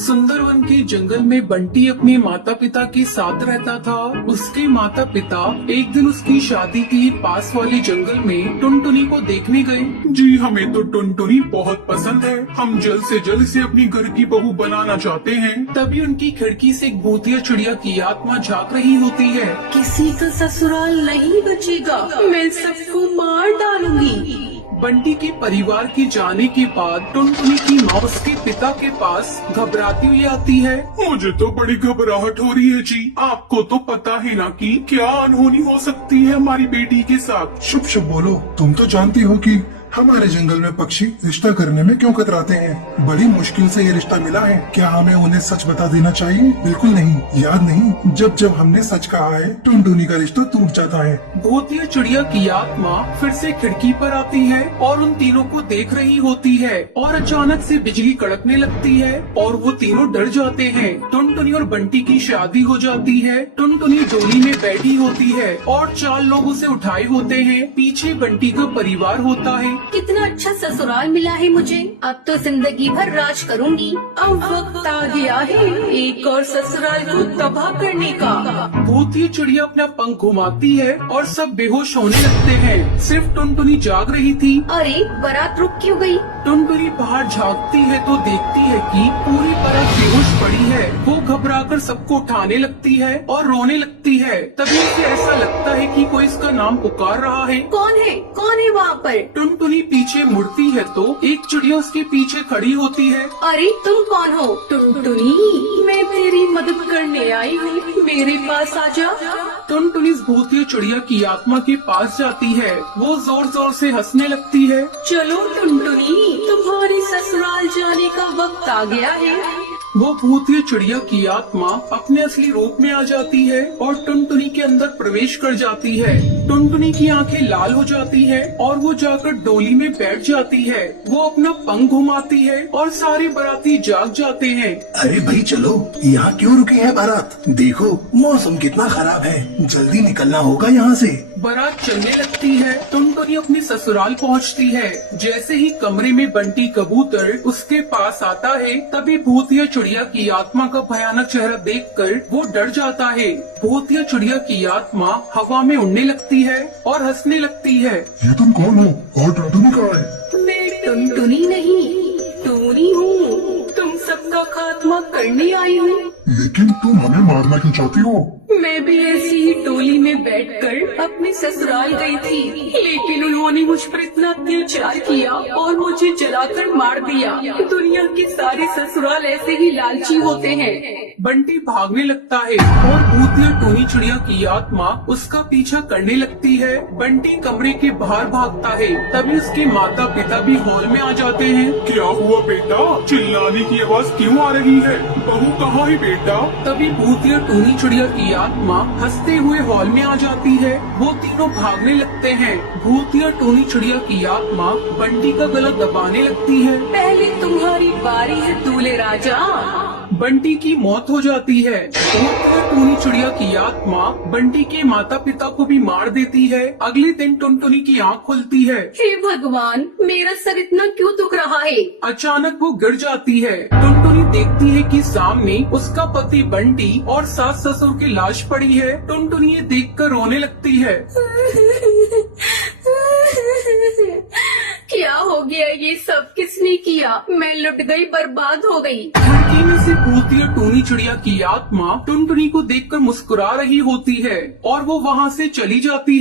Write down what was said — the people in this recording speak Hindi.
सुंदरवन के जंगल में बंटी अपने माता पिता के साथ रहता था। उसके माता पिता एक दिन उसकी शादी के पास वाले जंगल में टुनटुनी को देखने गए। जी हमें तो टुनटुनी बहुत पसंद है। हम जल्द से जल्द इसे अपनी घर की बहू बनाना चाहते हैं। तभी उनकी खिड़की से एक भूतिया चिड़िया की आत्मा झांक रही होती है। किसी का ससुराल नहीं बचेगा, मैं सबको मार डालूंगी। बंटी के परिवार के जाने के बाद टुनटुनी की माँ उसके पिता के पास घबराती हुई आती है। मुझे तो बड़ी घबराहट हो रही है जी। आपको तो पता है ना कि क्या अनहोनी हो सकती है हमारी बेटी के साथ। शुभ शुभ बोलो। तुम तो जानती हो कि हमारे जंगल में पक्षी रिश्ता करने में क्यों कतराते हैं। बड़ी मुश्किल से ये रिश्ता मिला है। क्या हमें उन्हें सच बता देना चाहिए? बिल्कुल नहीं। याद नहीं, जब जब हमने सच कहा है टुनटुनी का रिश्ता टूट जाता है। भूतिया चिड़िया की आत्मा फिर से खिड़की पर आती है और उन तीनों को देख रही होती है और अचानक से बिजली कड़कने लगती है और वो तीनों डर जाते हैं। टुनटुनी और बंटी की शादी हो जाती है। टुनटुनी डोली में बैठी होती है और 4 लोग उसे उठाए होते हैं। पीछे बंटी का परिवार होता है। कितना अच्छा ससुराल मिला है मुझे, अब तो जिंदगी भर राज करूंगी। अब वक्त आ गया है एक और ससुराल को तबाह करने का। भूतिया चिड़िया अपना पंख घुमाती है और सब बेहोश होने लगते हैं। सिर्फ टुनटुनी जाग रही थी। अरे बारात रुक क्यों गई? टुनटुनी बाहर झांकती है तो देखती है कि पूरी बारात बेहोश पड़ी है। वो घबराकर सबको उठाने लगती है और रोने लगती है। तभी उसे ऐसा लगता है कि कोई इसका नाम पुकार रहा है। कौन है वहाँ पर? टुनटुनी पीछे मुड़ती है तो एक चिड़िया उसके पीछे खड़ी होती है। अरे तुम कौन हो? टुनटुनी, मैं तेरी मदद करने आई हूँ, मेरे पास आ जा। टुनटुनी इस भूतिया चिड़िया की आत्मा के पास जाती है। वो जोर जोर से हंसने लगती है। चलो टुनटुनी, तुम्हारे ससुराल जाने का वक्त आ गया है। वो भूतिया चिड़िया की आत्मा अपने असली रूप में आ जाती है और टुनटुनी के अंदर प्रवेश कर जाती है। टुनटुनी की आंखें लाल हो जाती है और वो जाकर डोली में बैठ जाती है। वो अपना पंख घुमाती है और सारे बाराती जाग जाते हैं। अरे भाई चलो, यहाँ क्यों रुकी है बारात? देखो मौसम कितना खराब है, जल्दी निकलना होगा यहाँ से। बारात चलने लगती है। टुनटुनी अपनी ससुराल पहुँचती है। जैसे ही कमरे में बंटी कबूतर उसके पास आता है, तभी भूतिया चिड़िया की आत्मा का भयानक चेहरा देखकर वो डर जाता है। भूतिया चिड़िया की आत्मा हवा में उड़ने लगती है और हंसने लगती है। ये तुम कौन हो और टुनटुनी कहाँ है? मैं टुनटुनी नहीं, टूनी हूँ। तुम सबका खात्मा करने आई हूँ। लेकिन तुम हमें मारना क्यों चाहती हो? मैं भी ऐसी ही टोली में बैठकर अपने ससुराल गई थी, लेकिन उन्होंने मुझ पर इतना अत्याचार किया और मुझे जलाकर मार दिया। दुनिया के सारे ससुराल ऐसे ही लालची होते हैं। बंटी भागने लगता है और भूतिया टूनी चिड़िया की आत्मा उसका पीछा करने लगती है। बंटी कमरे के बाहर भागता है। तभी उसके माता पिता भी हॉल में आ जाते हैं। क्या हुआ बेटा? चिल्लाने की आवाज क्यों आ रही है? बहू कहाँ है बेटा? तभी भूतिया टूनी चिड़िया की आत्मा हंसते हुए हॉल में आ जाती है। वो तीनों भागने लगते हैं। भूतिया टूनी चिड़िया की आत्मा बंटी का गला दबाने लगती है। पहले तुम्हारी बारी है दूल्हे राजा। बंटी की मौत हो जाती है। भूतिया टूनी चिड़िया की आत्मा बंटी के माता पिता को भी मार देती है। अगले दिन टुनटुनी की आँख खुलती है। हे भगवान, मेरा सर इतना क्यों दुख रहा है? अचानक वो गिर जाती है। टुनटुनी देखती है कि सामने उसका पति बंटी और सास ससुर की लाश पड़ी है। टुनटुनी ये देखकर रोने लगती है। क्या हो गया? ये सब किसने किया? मैं लुट गई, बर्बाद हो गई। खिड़की में से भूतिया टूनी चिड़िया की आत्मा टुनटुनी को देखकर मुस्कुरा रही होती है और वो वहाँ से चली जाती है।